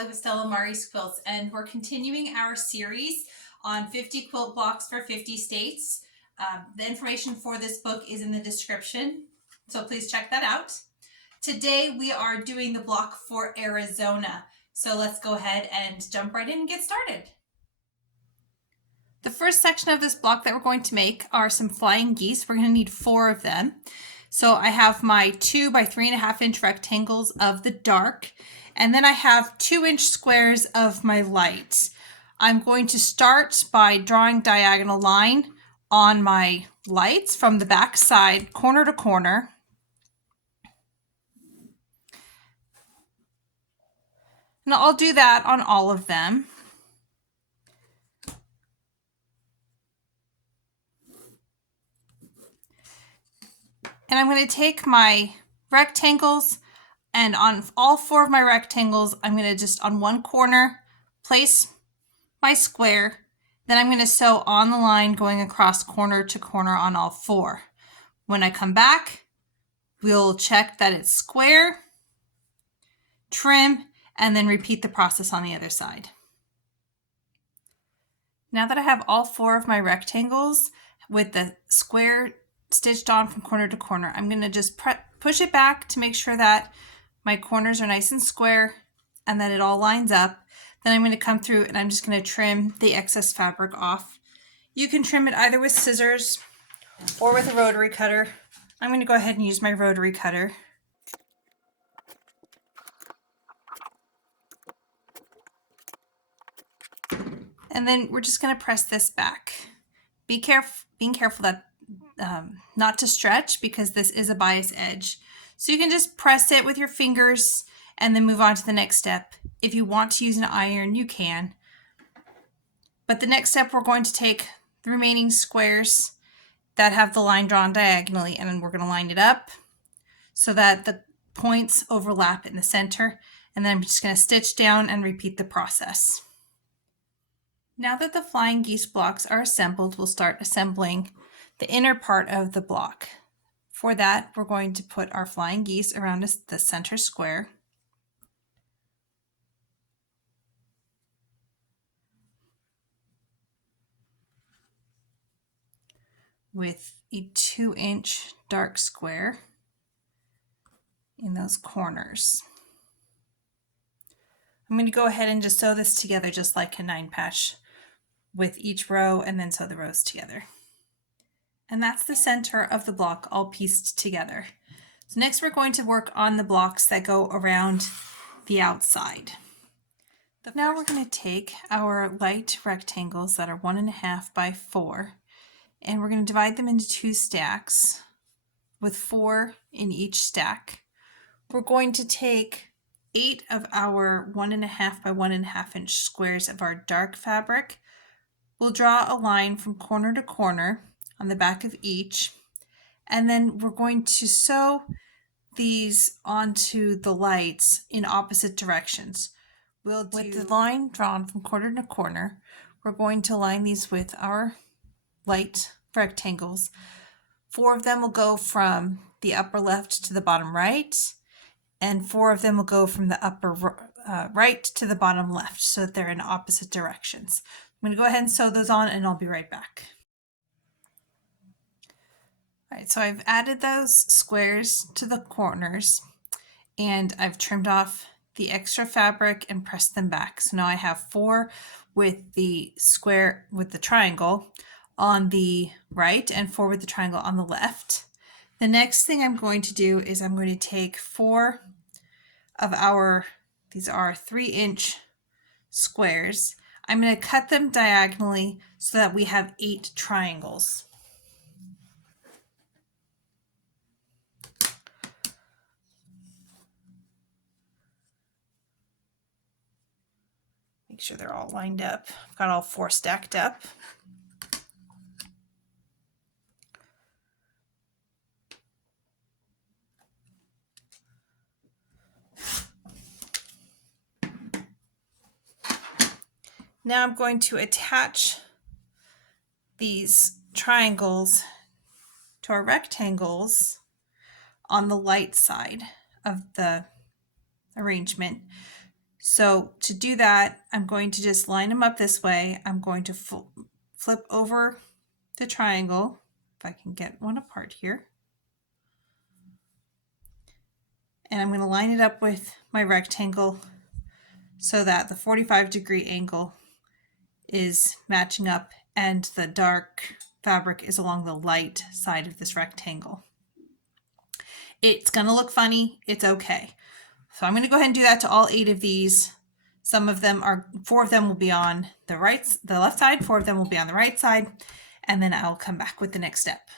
Molly with Stella Mari's Quilts, and we're continuing our series on 50 quilt blocks for 50 states. The information for this book is in the description, so please check that out. Today we are doing the block for Arizona, so let's go ahead and jump right in and get started. The first section of this block that we're going to make are some flying geese. We're going to need 4 of them. So I have my 2 by 3.5 inch rectangles of the dark, and then I have 2-inch squares of my light. I'm going to start by drawing diagonal line on my lights from the back side, corner to corner. And I'll do that on all of them. And I'm going to take my rectangles, and on all 4 of my rectangles, I'm going to just on one corner place my square. Then I'm going to sew on the line going across corner to corner on all 4. When I come back, we'll check that it's square, trim, and then repeat the process on the other side. Now that I have all 4 of my rectangles with the square stitched on from corner to corner, I'm going to just push it back to make sure that my corners are nice and square and that it all lines up. Then I'm going to come through and I'm just going to trim the excess fabric off. You can trim it either with scissors or with a rotary cutter. I'm going to go ahead and use my rotary cutter. And then we're just going to press this back. Being careful that not to stretch, because this is a bias edge. So you can just press it with your fingers and then move on to the next step. If you want to use an iron, you can. But the next step, we're going to take the remaining squares that have the line drawn diagonally, and then we're going to line it up so that the points overlap in the center. And then I'm just going to stitch down and repeat the process. Now that the flying geese blocks are assembled, we'll start assembling the inner part of the block. For that, we're going to put our flying geese around the center square. With a 2-inch dark square in those corners. I'm going to go ahead and just sew this together just like a 9-patch with each row, and then sew the rows together. And that's the center of the block all pieced together. So next we're going to work on the blocks that go around the outside. Now we're going to take our light rectangles that are 1.5 by 4, and we're going to divide them into 2 stacks with 4 in each stack. We're going to take 8 of our 1.5 by 1.5 inch squares of our dark fabric. We'll draw a line from corner to corner on the back of each, and then we're going to sew these onto the lights in opposite directions. With the line drawn from corner to corner, we're going to line these with our light rectangles. 4 of them will go from the upper left to the bottom right, and 4 of them will go from the upper right to the bottom left, so that they're in opposite directions. I'm going to go ahead and sew those on, and I'll be right back. All right, so I've added those squares to the corners, and I've trimmed off the extra fabric and pressed them back. So now I have 4 with the square with the triangle on the right and 4 with the triangle on the left. The next thing I'm going to do is I'm going to take 4 of these are 3-inch squares. I'm going to cut them diagonally so that we have 8 triangles. Make sure they're all lined up. I've got all 4 stacked up. Now I'm going to attach these triangles to our rectangles on the light side of the arrangement. So to do that, I'm going to just line them up this way. I'm going to flip over the triangle, if I can get one apart here. And I'm going to line it up with my rectangle so that the 45-degree angle is matching up and the dark fabric is along the light side of this rectangle. It's going to look funny. It's okay. So I'm going to go ahead and do that to all 8 of these. 4 of them will be on the left side, 4 of them will be on the right side, and then I'll come back with the next step.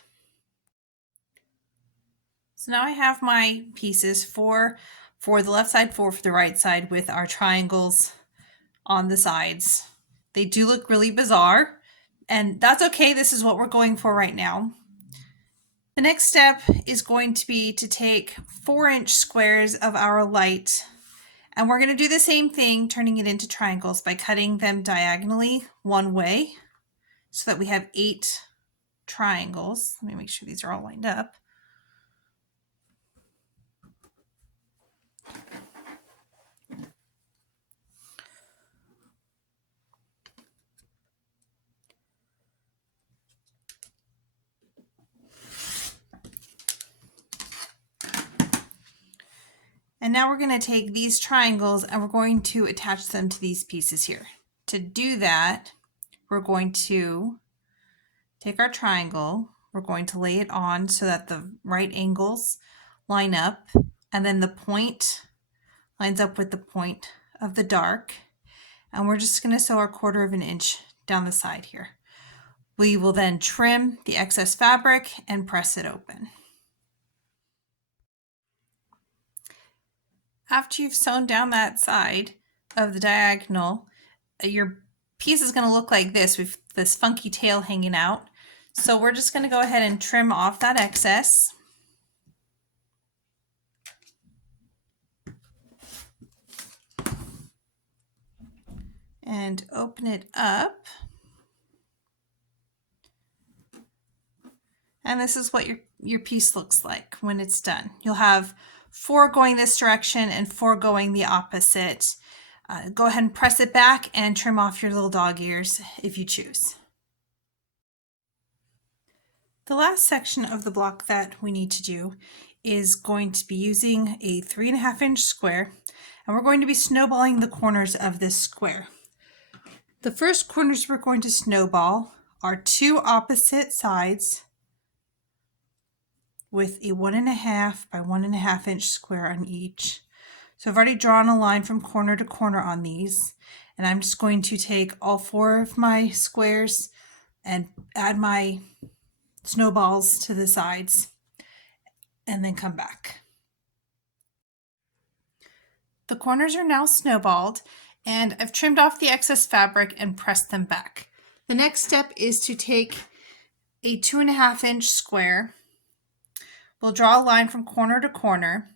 So now I have my pieces, 4 for the left side, 4 for the right side, with our triangles on the sides. They do look really bizarre, and that's okay. This is what we're going for right now. The next step is going to be to take 4-inch squares of our light, and we're going to do the same thing, turning it into triangles by cutting them diagonally one way so that we have 8 triangles. Let me make sure these are all lined up. And now we're going to take these triangles and we're going to attach them to these pieces here. To do that, we're going to take our triangle, we're going to lay it on so that the right angles line up, and then the point lines up with the point of the dark, and we're just going to sew our 1/4 of an inch down the side here. We will then trim the excess fabric and press it open. After you've sewn down that side of the diagonal, your piece is going to look like this with this funky tail hanging out. So we're just going to go ahead and trim off that excess. And open it up. And this is what your piece looks like when it's done. You'll have 4 going this direction and 4 going the opposite. Go ahead and press it back and trim off your little dog ears if you choose. The last section of the block that we need to do is going to be using a 3.5-inch square, and we're going to be snowballing the corners of this square. The first corners we're going to snowball are 2 opposite sides with a 1.5 by 1.5 inch square on each. So I've already drawn a line from corner to corner on these, and I'm just going to take all 4 of my squares and add my snowballs to the sides and then come back. The corners are now snowballed, and I've trimmed off the excess fabric and pressed them back. The next step is to take a 2.5-inch square. We'll draw a line from corner to corner,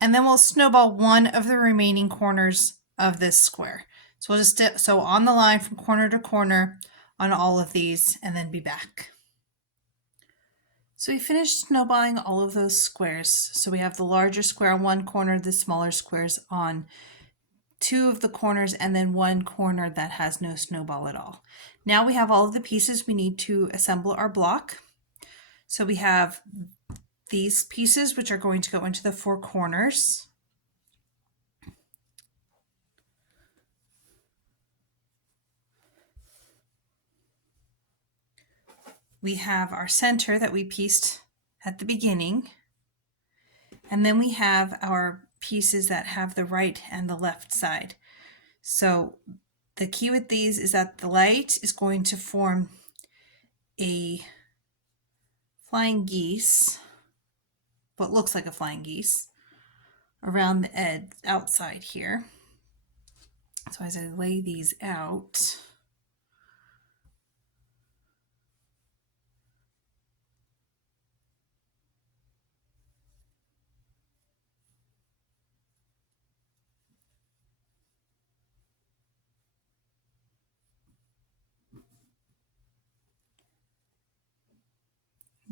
and then we'll snowball one of the remaining corners of this square. So we'll just sew on the line from corner to corner on all of these and then be back. So we finished snowballing all of those squares. So we have the larger square on one corner, the smaller squares on 2 of the corners, and then 1 corner that has no snowball at all. Now we have all of the pieces we need to assemble our block. So we have these pieces, which are going to go into the 4 corners. We have our center that we pieced at the beginning. And then we have our pieces that have the right and the left side. So the key with these is that the light is going to form a flying geese, what looks like a flying geese, around the edge outside here. So as I lay these out,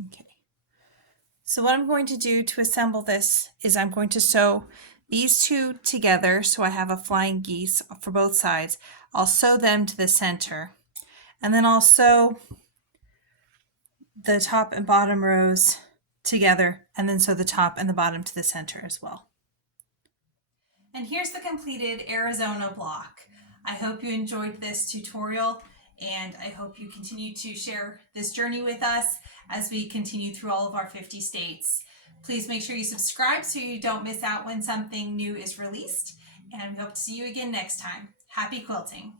okay. So what I'm going to do to assemble this is I'm going to sew these two together, so I have a flying geese for both sides. I'll sew them to the center, and then I'll sew the top and bottom rows together, and then sew the top and the bottom to the center as well. And here's the completed Arizona block. I hope you enjoyed this tutorial, and I hope you continue to share this journey with us as we continue through all of our 50 states. Please make sure you subscribe so you don't miss out when something new is released, and we hope to see you again next time. Happy quilting!